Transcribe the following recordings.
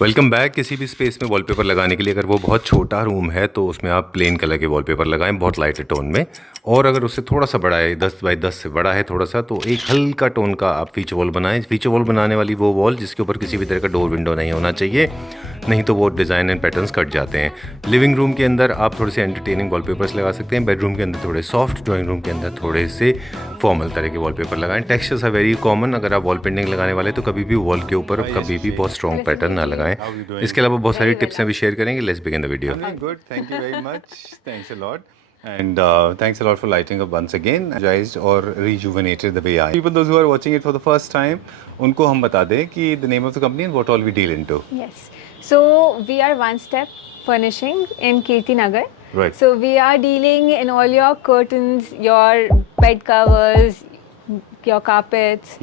Welcome back. किसी भी space में वॉलपेपर लगाने के लिए अगर वो बहुत छोटा रूम है तो उसमें आप प्लेन कलर के वॉलपेपर लगाएं बहुत लाइट टोन में, और अगर उससे थोड़ा सा बड़ा है 10 बाई 10 से बड़ा है थोड़ा सा, तो एक हल्का टोन का आप फीचर वॉल बनाएं। फीचर वॉल बनाने वाली वो वॉल जिसके ऊपर किसी भी तरह का डोर विंडो नहीं होना चाहिए, नहीं तो वो डिज़ाइन एंड पैटर्न्स कट जाते हैं। लिविंग रूम के अंदर आप थोड़े से एंटरटेनिंग वॉलपेपर्स लगा सकते हैं, बेडरूम के अंदर थोड़े सॉफ्ट, ड्राइंग रूम के अंदर थोड़े से फॉर्मल तरह के वॉलपेपर लगाएं। Textures are very common. अगर आप वॉल पेंटिंग लगाने वाले तो कभी भी वॉल के ऊपर कभी भी बहुत स्ट्रॉन्ग पैटर्न ना लगाएं। इसके अलावा बहुत सारी टिप्स हैं भी शेयर करेंगे। Let's begin the video. Good, thank you very much. Thanks a lot. And thanks a lot for lighting up once again. Energized or rejuvenated the way I am. People, those who are watching it for the first time, उनको हम बता दें कि the name of the company and what all we deal into. Yes. So we are One Step Furnishing in Kirti Nagar. Right. So we are dealing in all your curtains, your bed covers, your carpets,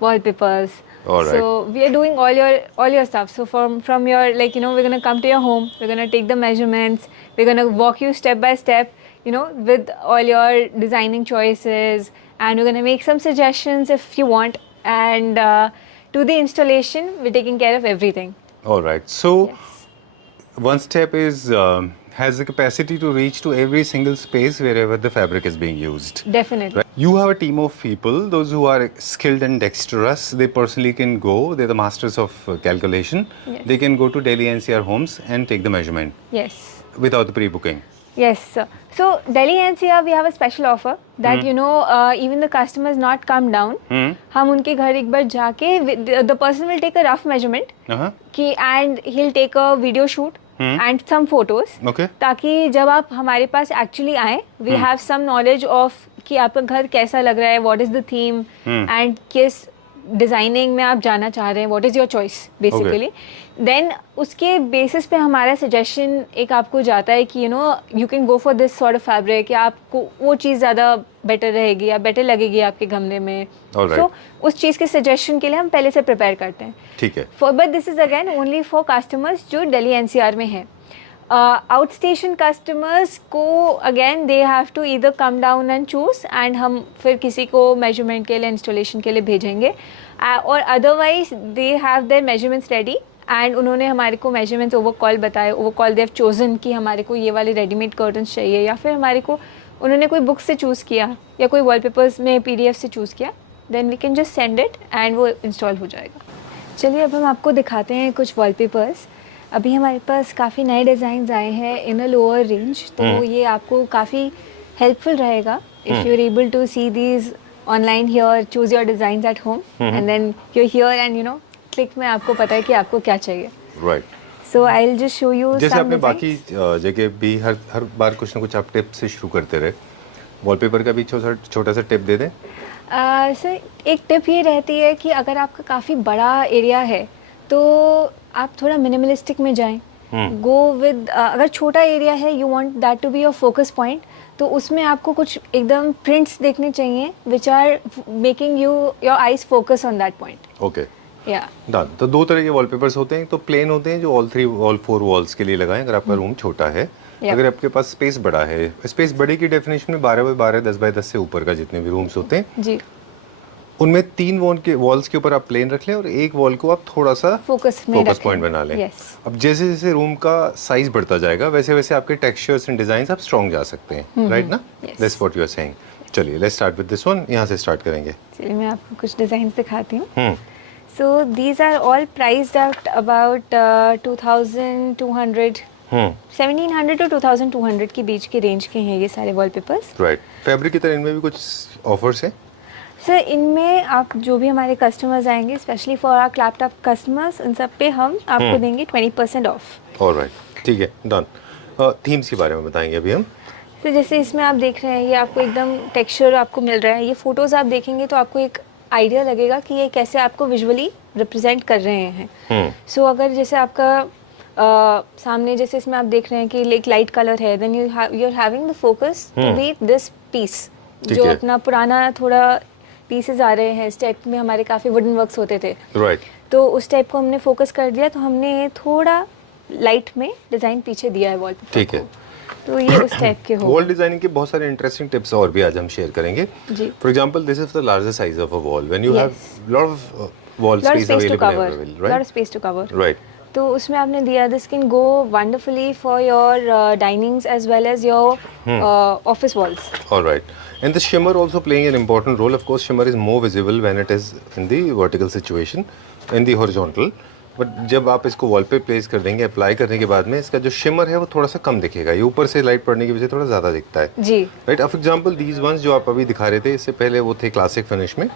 wallpapers. All right. So we are doing all your stuff. So from your, like, you know, we're gonna come to your home. We're gonna take the measurements. We're gonna walk you step by step, you know, with all your designing choices, and we're gonna make some suggestions if you want. And to the installation, we're taking care of everything. All right. So Yes. One Step is has the capacity to reach to every single space wherever the fabric is being used. Definitely. Right. You have a team of people, those who are skilled and dexterous. They personally can go. They're the masters of calculation. Yes. They can go to Delhi NCR homes and take the measurement Yes. without the pre-booking. Yes, sir. So Delhi NCR, we have a special offer that you know, even the customers not come down. हम उनके घर एक बार जाके, the person will take a rough measurement, कि and he'll take a video shoot and some photos. Okay. ताकि जब आप हमारे पास actually आए, we have some knowledge of कि आपका घर कैसा लग रहा है, what is the theme and किस डिज़ाइनिंग में आप जाना चाह रहे हैं, what is your choice basically. Then उसके बेसिस पे हमारा सजेशन एक आपको जाता है कि you know you can go for this sort of fabric, या आपको वो चीज़ ज़्यादा बेटर रहेगी या बेटर लगेगी आपके गमले में। सो उस चीज़ के सजेशन के लिए हम पहले से प्रिपेयर करते हैं। ठीक है। But this is again only for customers जो दिल्ली एनसीआर में है। आउट स्टेशन कस्टमर्स को again they have to either come down and choose, and हम फिर किसी को मेजरमेंट के लिए, इंस्टॉलेशन के लिए भेजेंगे, और otherwise they have their measurements ready and उन्होंने हमारे को मेजरमेंट्स ओवर कॉल बताए, over call they have chosen कि हमारे को ये वाले रेडीमेड कर्टन्स चाहिए, या फिर हमारे को उन्होंने कोई बुक से चूज़ किया या कोई वॉलपेपर्स में PDF से चूज़ किया, then we can just send it and वो इंस्टॉल हो जाएगा। चलिए अब हम आपको दिखाते हैं कुछ वॉलपेपर्स। अभी हमारे पास काफ़ी नए डिज़ाइंस आए हैं इन अ लोअर रेंज, तो ये आपको काफ़ी हेल्पफुल रहेगा if you are able to see these online here, choose your designs at home and then you here and you know click में आपको पता है कि आपको क्या चाहिए। Right. So I will just show you. जैसे आपने बाकी जगह भी हर बार कुछ ना कुछ आप टिप से शुरू करते रहे, वॉलपेपर का भी छोटा सा टिप दे दें। सर एक टिप ये रहती है कि अगर आपका काफ़ी बड़ा एरिया है तो आप थोड़ा मिनिमलिस्टिक में जाएं। गो विद, अगर छोटा एरिया है, you want that to be your focus point, तो उसमें आपको कुछ एकदम प्रिंट्स देखने चाहिए which are making you your eyes focus on that point. Okay. या डन। तो दो तरह के वॉलपेपर्स होते हैं, तो प्लेन होते हैं जो ऑल फोर वॉल्स के लिए लगाएं अगर आपका रूम छोटा है। अगर आपके पास स्पेस बड़ा है, स्पेस बड़े की डेफिनेशन में 12 बाई 12, 10 बाई 10 से ऊपर का जितने भी रूम्स होते हैं जी, उनमें 3 वॉल्स के ऊपर आप प्लेन रख लें और एक वॉल को आप थोड़ा सा फोकस पॉइंट बना लें। yes. अब जैसे जैसे रूम का साइज बढ़ता जाएगा वैसे वैसे आपके टेक्सचर्स एंड डिजाइंस आप स्ट्रॉन्ग जा सकते हैं, राइट ना? That's what you are saying. चलिए let's start with this one. यहाँ से स्टार्ट करेंगे। चलिए मैं आपको कुछ डिज़ाइन दिखाती हूँ। So these are all priced at about 2200 1700 to 2200 के बीच के रेंज के हैं ये सारे वॉलपेपर्स। राइट। फैब्रिक की तरह इनमें भी कुछ ऑफर्स हैं? सर इनमें आप जो भी हमारे कस्टमर्स आएंगे, स्पेशली फॉर आवर क्लैपटॉप कस्टमर्स, इन सब पे हम आपको देंगे 20% ऑफ। ऑलराइट, ठीक है, डन। थीम्स के बारे में बताएंगे अभी हम। तो जैसे इसमें आप देख रहे हैं ये आपको एकदम टेक्सचर आपको मिल रहा है। ये फोटोज़ आप देखेंगे तो आपको एक आइडिया लगेगा कि ये कैसे आपको विजुअली रिप्रेजेंट कर रहे हैं। सो अगर जैसे आपका सामने जैसे इसमें आप देख रहे हैं कि एक लाइट कलर है, then you are having the focus to be this piece, जो अपना पुराना थोड़ा पीसेस आ रहे हैं। इस टाइप में हमारे काफ़ी वुडन वर्क्स होते थे, राइट। तो उस टाइप को हमने फोकस कर दिया, तो हमने थोड़ा लाइट में डिज़ाइन पीछे दिया है वॉल पे। ठीक है। तो ये उस टाइप के हो। वॉल डिजाइनिंग के बहुत सारे इंटरेस्टिंग टिप्स और भी आज हम शेयर करेंगे। जी। For example this is the larger size of a wall when you have lot of wall lot of space space to available cover, everywhere, right? lot of space to cover. Right. तो उसमें आपने दिया this can go wonderfully for your dinings as well as your office walls. All right. And the shimmer also playing an important role. Of course, shimmer is more visible when it is in the vertical situation, in the horizontal. But जब आप इसको wall पे place कर देंगे, apply करने के बाद में इसका जो शिमर है वो थोड़ा सा कम दिखेगा. ये ऊपर से लाइट पड़ने की वजह से थोड़ा ज़्यादा दिखता है. जी. Right. For example these ones जो आप अभी दिखा रहे थे, इससे पहले वो थे क्लासिक फिनिश में,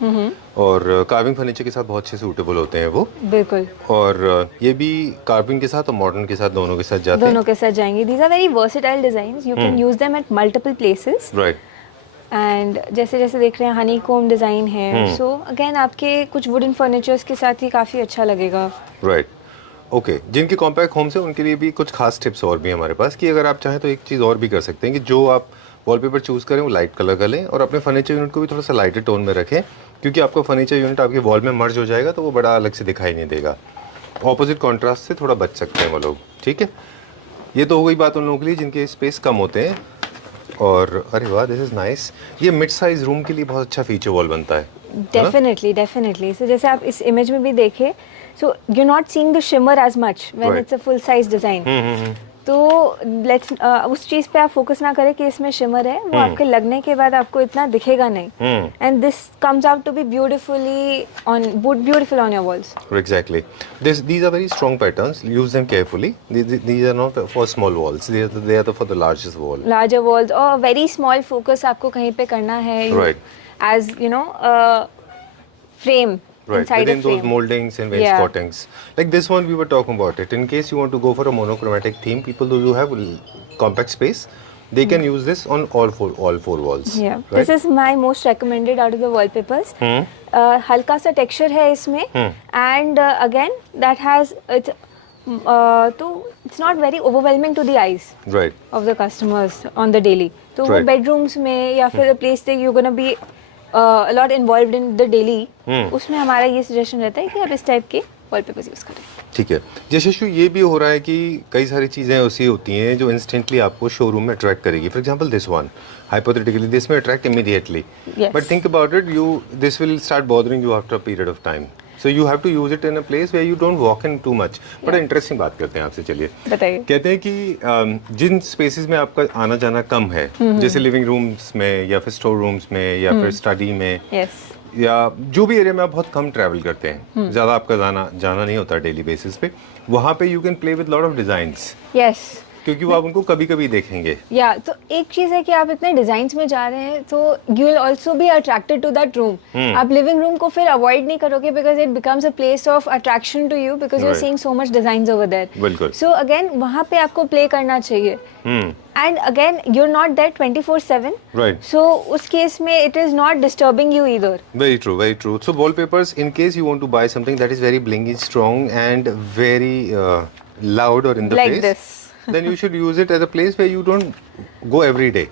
और कार्विंग फर्नीचर के साथ बहुत अच्छे सूटेबल होते हैं वो. बिल्कुल. और ये भी कार्विंग के साथ और मॉडर्न के साथ दोनों के साथ जाते हैं. दोनों के साथ जाएंगे. These are very versatile designs. You can use them at multiple places. Right. And जैसे जैसे देख रहे हैं हनी कोम डिज़ाइन है, सो अगेन आपके कुछ वुडन फर्नीचर्स के साथ ही काफ़ी अच्छा लगेगा. राइट. ओके. जिनके कॉम्पैक्ट होम्स है उनके लिए भी कुछ खास टिप्स और भी हमारे पास, कि अगर आप चाहें तो एक चीज़ और भी कर सकते हैं कि जो आप वॉलपेपर चूज़ करें वो लाइट कलर का लें, और अपने फर्नीचर यूनिट को भी थोड़ा सा लाइटर टोन में रखें, क्योंकि आपका फर्नीचर यूनिट आपके वॉल में मर्ज हो जाएगा तो वो बड़ा अलग से दिखाई नहीं देगा. ऑपोजिट कॉन्ट्रास्ट से थोड़ा बच सकते हैं वो लोग. ठीक है. ये तो हो गई बात उन लोगों के लिए जिनके स्पेस कम होते हैं. और अरे वाह, दिस इज़ नाइस. ये मिड साइज रूम के लिए बहुत अच्छा फीचर वॉल बनता है. Definitely definitely. सो जैसे आप इस इमेज में भी देखें, so you not seeing the shimmer as much when it's a full size design. तो लेट्स उस चीज पे आप फोकस ना करें कि इसमें शिमर है, वो आपके लगने के बाद आपको इतना दिखेगा नहीं. And this comes out to be beautiful on your walls. Exactly. These are very strong patterns. Use them carefully. These are not for small walls. They are for the largest wall. Larger walls और very small focus आपको कहीं पे करना है. Right. As you know, frame. Right, inside within a those frame. moldings and wainscotings. Like this one we were talking about it. In case you want to go for a monochromatic theme, people who have compact space, they can use this on all four walls. Yeah, right? this is my most recommended out of the wallpapers. हल्का सा texture है इसमें, and again that has it. तो it's not very overwhelming to the eyes Right. of the customers on the daily. तो वो Right. bedrooms में या फिर a place that you're gonna be a lot involved in the daily, उसमें हमारा ये suggestion रहता है कि आप इस टाइप के वॉलपेपर्स यूज करें. ठीक है. यशस्वी, ये भी हो रहा है कि कई सारी चीज़ें ऐसी होती हैं जो इंस्टेंटली आपको शोरूम में अट्रैक्ट करेगी. For example this one, hypothetically this may attract immediately. Yes. But think about it, this will start bothering you after a period of time. So you have to use it in a place where you don't walk in too much. बड़ा interesting बात करते हैं आपसे. चलिए बताइए. कहते हैं कि जिन स्पेसेस में आपका आना जाना कम है, जैसे लिविंग रूम्स में या फिर स्टोर रूम्स में या फिर स्टडी में, Yes. या जो भी एरिया में आप बहुत कम ट्रैवल करते हैं, ज़्यादा आपका जाना नहीं होता डेली बेसिस पे, वहाँ पे you can play with lot of designs. Yes. क्योंकि वो आप उनको कभी कभी देखेंगे. या तो एक चीज है कि आप इतने डिजाइन्स में जा रहे हैं तो you will also be attracted to that room. आप लिविंग रूम को फिर अवॉइड नहीं करोगे because it becomes a place of attraction to you because you are seeing so much designs over there. बिल्कुल. सो अगेन वहाँ पे आपको play करना चाहिए. And again you are not there 24/7. Right. So उस केस में it is not disturbing you either. Very true, very true. So wallpapers, in case you want to buy something that is very blingy, strong and very loud or in the Like face, this. then you should use it as a place where you don't go every day,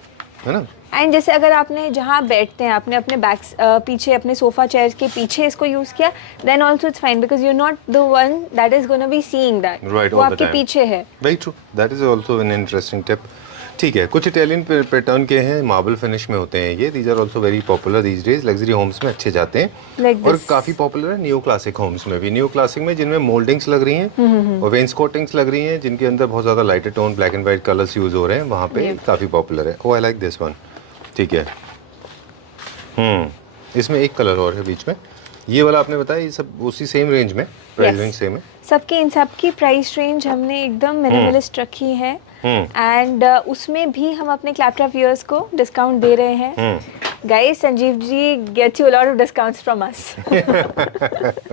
है ना? And जैसे अगर आपने जहाँ बैठते हैं आपने अपने बैक पीछे अपने सोफा चेयर के पीछे इसको यूज किया, then also it's fine because you are not the one that is gonna be seeing that. Right, वो all the आपके time. पीछे है. Very true. That is also an interesting tip. ठीक है. कुछ इटालियन पैटर्न के हैं, मार्बल फिनिश में होते हैं ये. These are also very popular these days. Luxury homes में अच्छे जाते हैं. Like और this. काफी पॉपुलर है न्यू क्लासिक होम्स में भी. न्यू क्लासिक में जिनमें मोल्डिंग्स लग रही हैं और वेंसकोटिंग्स लग रही हैं, जिनके अंदर बहुत ज्यादा lighter tone black and white colours use हो रहे हैं, वहाँ पे काफी पॉपुलर है. ओह, आई लाइक दिस वन. ठीक है. इसमें एक कलर और है बीच में. ये वाला आपने बताया, ये सब उसी सेम रेंज में, प्राइस रेंज सेम है. सबकी इन सब की प्राइस रेंज हमने एकदम मिनिमलिस्ट रखी है. एंड उसमें भी हम अपने क्लैपटॉप व्यूअर्स को डिस्काउंट दे रहे हैं. Guys, Sanjeev ji gets you a lot of discounts from us.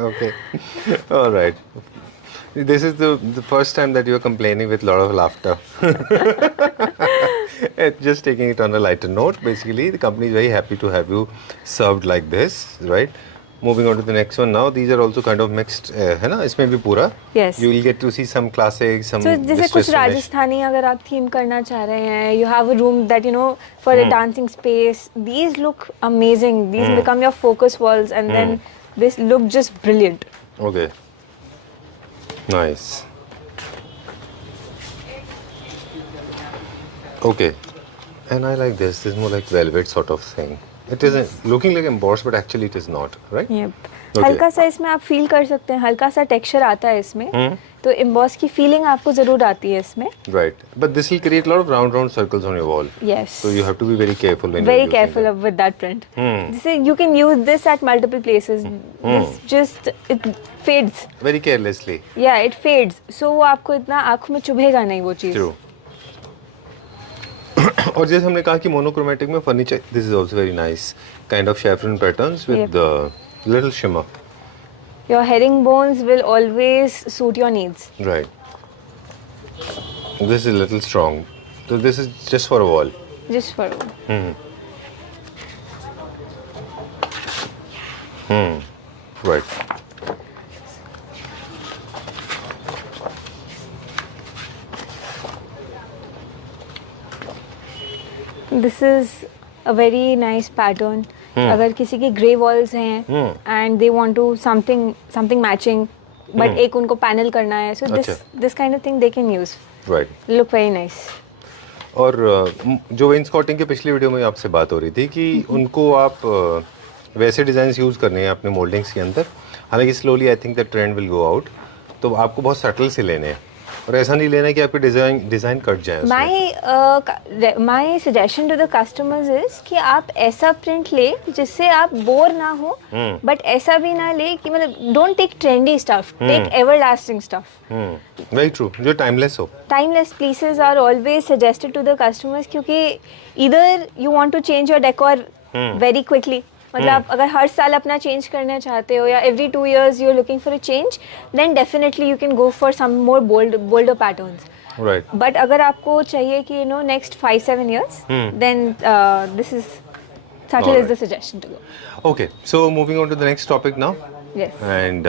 Okay. All right. This is the first time that you are complaining with a lot of laughter. Just taking it on a lighter note. Basically, the company is very happy to have you served like this, right? Moving on to the next one now. These are also kind of mixed, है ना? इसमें भी पूरा. Yes. You will get to see some classics, some So जैसे distress कुछ finish. Rajasthani अगर आप theme करना चाह रहे हैं, you have a room that you know for a dancing space. These look amazing. These become your focus walls, and then this look just brilliant. Okay. Nice. Okay. And I like this. This is more like velvet sort of thing. It isn't looking like embossed, but actually it is not, right? Yep. हल्का सा इसमें आप feel कर सकते हैं, हल्का सा texture आता है इसमें, तो एम्बॉस की फीलिंग आपको ज़रूर आती है इसमें. Right. But this will create a lot of round circles on your wall. Yes. So you have to be very careful when Very you're using careful it. with that print. You can use this at multiple places. It fades. Very carelessly. Yeah, it fades. So वो आपको इतना आँख में चुभेगा नहीं वो चीज़. True. और जैसे हमने कहा कि मोनोक्रोमेटिक में furniture, this is also very nice kind of saffron patterns with little shimmer. Your herringbones will always suit your needs. Right. This is a little strong. So this is just for a wall. Just for Right. This is a very nice pattern. अगर किसी की grey walls हैं and they want to something matching, but एक उनको panel करना है, so this kind of thing they can use. Right. Look very nice. और जो वेन्सकॉटिंग के पिछली वीडियो में आपसे बात हो रही थी कि उनको आप वैसे डिज़ाइंस यूज़ करने हैं अपने मोल्डिंग्स के अंदर. हालांकि slowly I think the trend will go out, तो आपको बहुत सटल से लेने हैं और ऐसा नहीं लेना कि आपके डिज़ाइन कट जाए. My suggestion to the customers is कि आप ऐसा प्रिंट ले जिससे आप बोर ना हो, बट ऐसा भी ना ले कि मतलब don't take trendy stuff, take everlasting stuff. Very true, जो टाइमलेस हो. Timeless pieces are always suggested to the customers, क्योंकि इधर you want to change your decor very quickly. मतलब आप अगर हर साल अपना चेंज करना चाहते हो या every 2 years you are looking for a change, then definitely you can go for some more bolder patterns. Right. But अगर आपको चाहिए कि next 5-7 years, then this is subtle is the suggestion to go. Okay, so moving on to the next topic now. Yes. And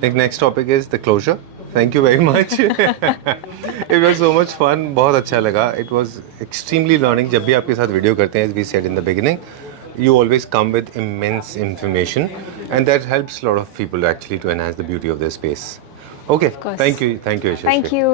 the next topic is the closure. Thank you very much. It was so much fun. बहुत अच्छा लगा. It was extremely learning. जब भी आपके साथ video करते हैं, as we said in the beginning, you always come with immense information, and that helps a lot of people actually to enhance the beauty of their space. Okay. Of course. Thank you, Yashasvi. Thank you.